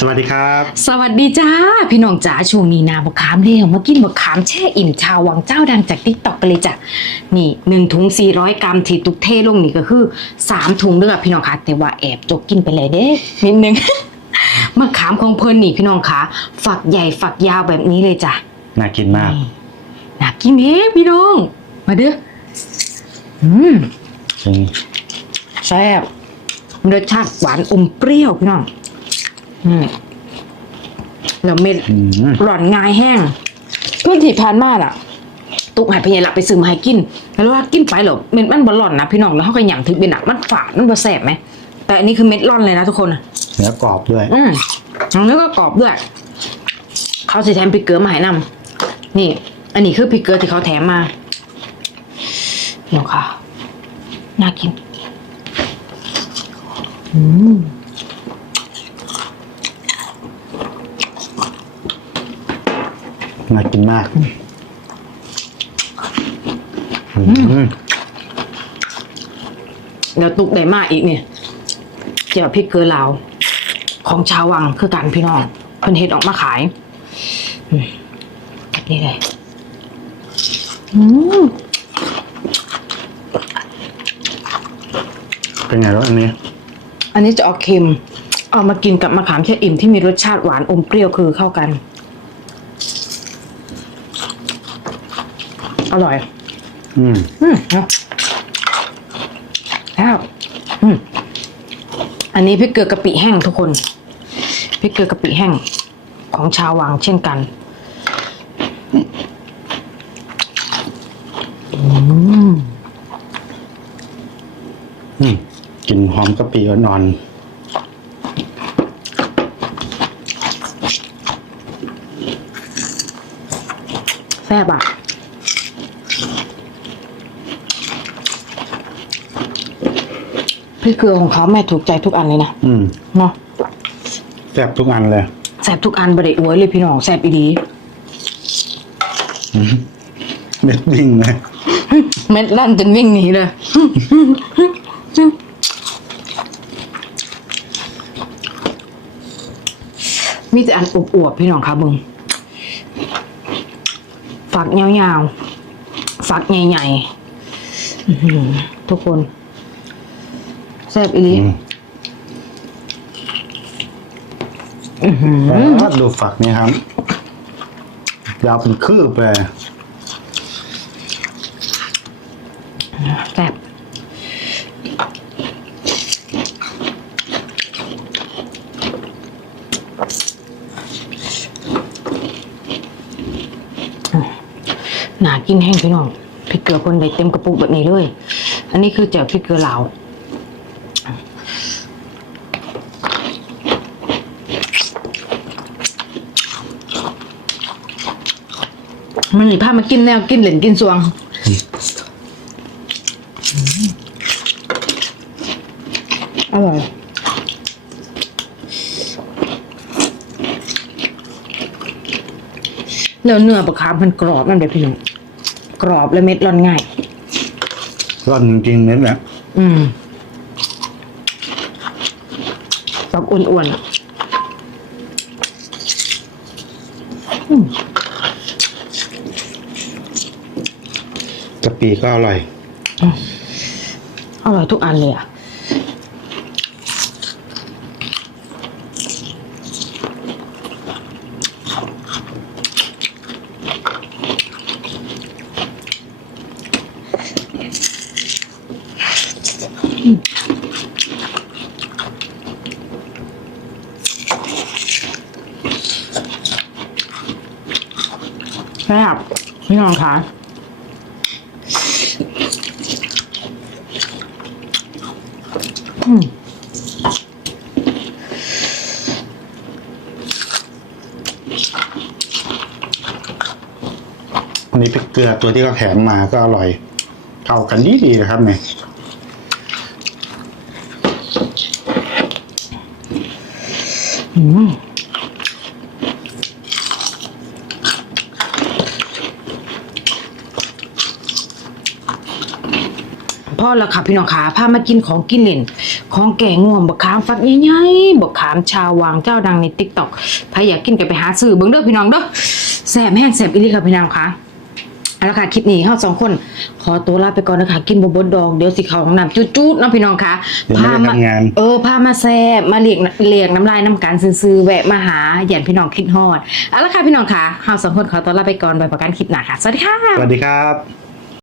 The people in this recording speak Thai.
สวัสดีครับ สวัสดีจ้า พี่น้องจ๋าช่วงนี้นาบะขามเลี้ยวมากินบะขามแช่อิ่มชาววังเจ้าดังจากติ๊กต็อกกันเลยจ้ะนี่หนึ่งถุง400กรัมที่ตุกเทลงนี่ก็คือสามถุงเด้อพี่น้องคะแต่ว่าแอบจกกินไปเลยเด้นิดนึง มะขามของเพิ่นนี่พี่น้องคะฝักใหญ่ฝักยาวแบบนี้เลยจ้ะน่ากินมากนี่น่ากินเด้พี่น้อง มาเด้ออืมจริงแซ่บรสชาติหวานอมเปรี้ยวพี่น้อง อืมแล้วเม็ดอืมหล่อนงายแห้งเพื่อนที่ผ่านมาล่ะ ตุกใหายพยายหลับไปซื้อมาให้กิน แล้วว่ากินไปเหรอเม็ดมันบ่หล่อนนะพี่น้องแล้วเขาก็หยั่งถึงเป็นหนักมันฝาดมันบ่แสบไหม แต่อันนี้คือเม็ดร่อนเลยนะทุกคนอะเนื้อกรอบด้วย อืมแล้วก็กรอบด้วย เขาสิแถมพริกเกลือมาให้นำนี่ อันนี้คือพริกเกลือที่เขาแถมมาเนาะค่ะ น่ากิน อืม น่ากินมากอืมเดี๋ยวตุกได้มาอีกเนี่ยเจียวพริกเกลือลาวของชาววังคือกันพี่น้องเพิ่นเฮ็ดออกมาขายอืมแบบนี่เลยอืมเป็นไงรสอันนี้ อันนี้จะออกเค็ม เอามากินกับมะขามแช่อิ่มที่มีรสชาติหวานอมเปรี้ยวคือเข้ากัน อร่อย อืม อืมเนาะแล้วอืมอันนี้พริกเกลือกะปิแห้งทุกคนพริกเกลือกะปิแห้ง ของชาววังเช่นกันอืมอืมกลิ่นหอมกะปิอ่อนแซ่บอะ พริกเกลือของเขาแม่ถูกใจทุกอันเลยนะๆอืมเนาะแซ่บทุกอันเลยแซ่บทุกอันบไดอวยเลยพี่น้องแซ่บอีดีอืมเม็ดวิ่งเลยเม็ดลั่นจนวิ่งหนีเลยมีแต่อันอวบๆพี่น้องคะมึงฝักยาวๆฝักใหญ่ๆอื้อหือทุกคน แซ่บอีดีอืมอื้อหือแล้วดูฝักนี่ครับ ยาวเป็นคืบเลยแซ่บหนากินแห้งพี่น้องพริกเกลือคนใดเต็มกระปุกแบบนี้เลย อันนี้คือแจ่วพริกเกลือลา มันนี่พามากินแนวกินเหล่นกินสวง อร่อย แล้วเนื้อปลาคาร์ฟมันกรอบนั่นแบบพี่น้องกรอบและเม็ดร่อนง่าย ร่อนจริงๆเม็ดเนี่ยอืมแบบอ้วนๆอะอืม กะปิก็อร่อย อร่อยทุกอันเลยอะ แซ่บพี่น้องคะ อันนี้พริกเกลือตัวที่เขาแถมมาก็อร่อย เข้ากันดีดีๆนะครับเนี่ยพ่อละค่ะพี่น้องขาพามากินของกินเล่น ของแกงง่วงบักขามฟักใหญ่ๆบักขามชาววังเจ้าดังใน TikTok ถ้าอยากกินก็ไปหาซื้อเบิ่งเด้อพี่น้องเด้อแซ่บแห้งแซ่บอีหลีค่ะพี่น้องค่ะเอาละค่ะคลิปนี้เราสองคน ขอตัวลาไปก่อนนะคะกินบะบดดองเดี๋ยวสิเขาของน้ำจุดๆเนาะพี่น้องคะเดี๋ยวไม่ได้ทำงาน เออพามาแซ่บมาเลียกเลียกน้ำลายน้ำกันซื้อๆแวะมาหาหยันพี่น้องคิดฮอดเอาละค่ะพี่น้องค่ะเราสองคนขอตัวลาไปก่อนไปประกันคลิปหน้าค่ะสวัสดีค่ะ สวัสดีครับ